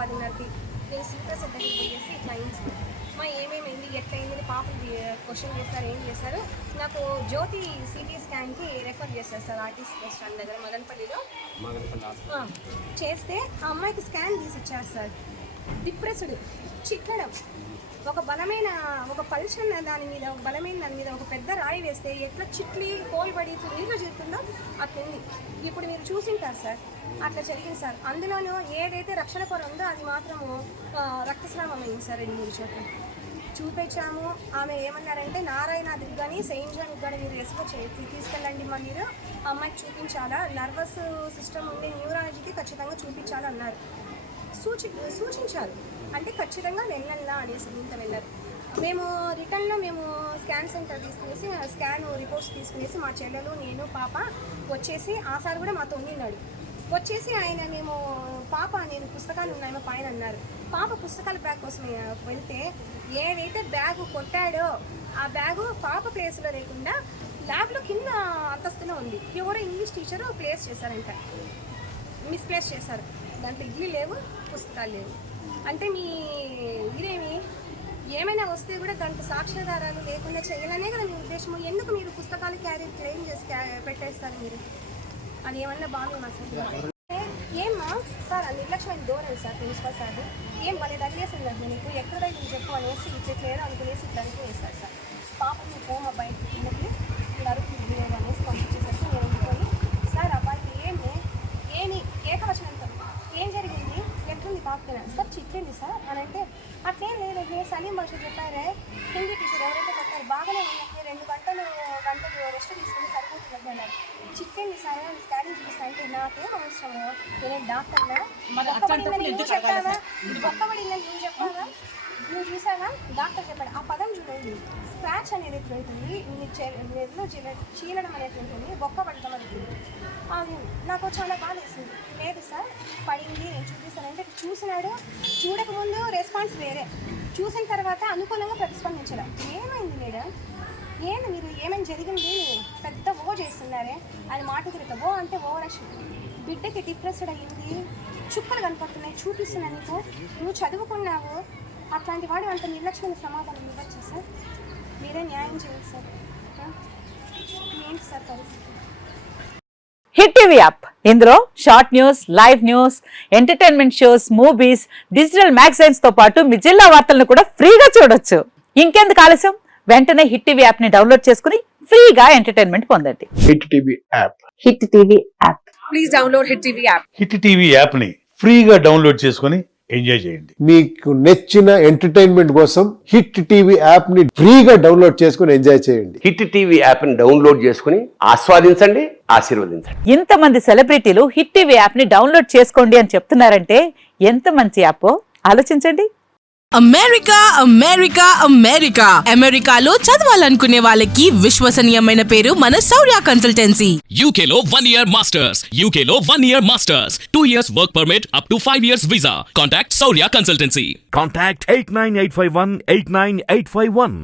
10:30కి నేను సీక్రెట్స్ దగ్గరికి పోయేసి ఇట్లా అయింది మా ఏమేమైంది ఎట్లయిందని పాపకి క్వశ్చన్ చేస్తారు ఏం చేశారు నాకు జ్యోతి సిటీ స్కాన్కి రెఫర్ చేస్తారు సార్ ఆర్టీసీ బస్ స్టాండ్ దగ్గర మదనపల్లిలో చేస్తే ఆ అమ్మాయికి స్కాన్ తీసి ఇచ్చారు సార్. డిప్రెస్డ్, చిక్కడం, ఒక పల్చన దాని మీద ఒక బలమైన దాని మీద ఒక పెద్ద రాయి వేస్తే ఎట్లా చిట్లి హోల్ పడి నీళ్ళు జరుగుతుందో అట్లుంది. ఇప్పుడు మీరు చూసింటారు సార్, అట్లా జరిగింది సార్. అందులోనూ ఏదైతే రక్షణ పొర ఉందో అది మాత్రము రక్తస్రావం అయింది సార్. 2-3 చోట్ల చూపించాము. ఆమె ఏమన్నారంటే నారాయణాద్రికి కానీ సెయింట్ జాన్కి కానీ మీరు తీసుకెళ్ళండి మా మీరు అమ్మాయికి చూపించాలా, నర్వస్ సిస్టమ్ ఉండే న్యూరాలజీకి ఖచ్చితంగా చూపించాలన్నారు. సూచించారు అంటే ఖచ్చితంగా వెళ్ళాలా అనేసి ఇంత వెళ్ళారు. మేము రిటర్న్లో స్కాన్ సెంటర్ తీసుకునేసి స్కాన్ రిపోర్ట్స్ తీసుకునేసి మా చెల్లెలు నేను పాప వచ్చేసి ఆ సార్ కూడా మాతో ఉన్నాడు. వచ్చేసి ఆయన నేను పుస్తకాలు ఉన్నాయి మా పైన అన్నారు. పాప పుస్తకాల బ్యాగ్ కోసం వెళ్తే ఏదైతే బ్యాగ్ కొట్టాడో ఆ బ్యాగు పాప ప్లేస్లో లేకుండా ల్యాబ్లో కింద అంతస్తులో ఉంది. ఎవరో ఇంగ్లీష్ టీచరు ప్లేస్ చేశారంట, మిస్ప్లేస్ చేశారు. దాంట్లో ఇడ్లీ లేవు, పుస్తకాలు లేవు. అంటే మీ ఇదేమి ఏమైనా వస్తే కూడా దాంట్లో సాక్ష్యాధారాలు లేకుండా చేయాలనే కదా మీ ఉద్దేశము. ఎందుకు మీరు పుస్తకాలు క్లెయిమ్ చేసి పెట్టేస్తారు మీరు? అది ఏమన్నా బాగుంది సార్. ఏమ్మా సార్ నిర్లక్ష్యమైన ధోరణి సార్ ప్రిన్సిపల్ సార్. ఏం భలే తగిలేసింది అది నీకు ఎక్కడ దగ్గర చెప్పు అనేసి ఇట్లేదు అనుకునేసి ఇద్దరికి వేస్తారు సార్. పాప మీ పోమ బయటకు కిందకి నరుకు అనేసి పంపించేసరికి నేను అనుకోని సార్ అబ్బాయికి ఏమి ఏకవచనంతో ఏం జరిగింది ఎట్లుంది పాపకి సార్ చిక్కింది సార్ అని అంటే అట్లేం లేదు సలీం భాష చెప్పారే హిందీ టీచర్ ఎవరైతే చెప్పారు బాగానే ఉన్నట్లే 2 గంటలు రెస్ట్ తీసుకుని సరిపోతుంది అన్నారు. చిక్కింది సార్ స్కానింగ్ చూపిస్తా అంటే నాకేం అవసరము, నేను డాక్టర్నా ఒక్కబడిందని నువ్వు చెప్పావా, ఒక్కబడిందని నువ్వు చెప్పావా, నువ్వు చూసావా డాక్టర్ చెప్పాడు. ఆ పదం చూడండి, స్క్రాచ్ అనేది ఎట్లా ఉంటుంది, నెలలో చీలడం అనేది ఉంటుంది, బొక్కబడటం అనేది అది నాకు చాలా బాధ వేసింది. లేదు సార్ పడింది నేను చూపిస్తానంటే చూసినాడు, చూడకముందు రెస్పాన్స్ వేరే, చూసిన తర్వాత అనుకూలంగా ప్రతిస్పందించడం. ఏమైంది మేడం, ఏంది మీరు ఏమైనా జరిగింది పెద్ద చేస్తున్నారే అది మాట తిరుగుతా అంటే ఓవరాక్షన్. బిడ్డకి డిప్రెస్డ్ అయ్యింది, చుక్కలు కనపడుతున్నాయి, చూపిస్తున్నా నీకు, నువ్వు చదువుకున్నావు, అట్లాంటి వాడు అంత నిర్లక్ష్యమైన సమాధానం ఇవ్వచ్చు సార్. మీరే న్యాయం చేయండి సార్. ఏంటి సార్ పరిస్థితి? హిట్ టీవీ యాప్, ఇందులో short news, live news, entertainment shows, movies, digital magazines తో పాటు మీ జిల్లా వార్తలను కూడా ఫ్రీగా చూడొచ్చు. ఇంకెందుకు ఆలస్యం, వెంటనే హిట్ టీవీ యాప్ ని డౌన్లోడ్ చేసుకుని ఫ్రీగా ఎంటర్టైన్మెంట్ పొందండి. Hit TV app. Hit TV app. Please download hit TV app. Hit TV app ని ఫ్రీగా డౌన్లోడ్ చేసుకుని ఎంజాయ్ చేయండి. మీకు నచ్చిన ఎంటర్టైన్మెంట్ కోసం హిట్ టీవీ యాప్ ని ఫ్రీగా డౌన్లోడ్ చేసుకుని ఎంజాయ్ చేయండి. హిట్ టీవీ యాప్ ని డౌన్లోడ్ చేసుకుని ఆస్వాదించండి, ఆశీర్వదించండి. ఇంతమంది సెలబ్రిటీలు హిట్ టీవీ యాప్ ని డౌన్లోడ్ చేసుకోండి అని చెప్తున్నారంటే ఎంత మంచి యాప్ ఆలోచించండి. అమెరికా అమెరికా అమెరికా అమెరికాలో చదవాలనుకునే వాళ్ళకి విశ్వసనీయమైన పేరు మన శౌర్య కన్సల్టెన్సీ. UK లో 1 year masters, UK లో 1 year masters, 2 years work permit up to 5 years visa. Contact Shaurya Consultancy. Contact 89851 89851.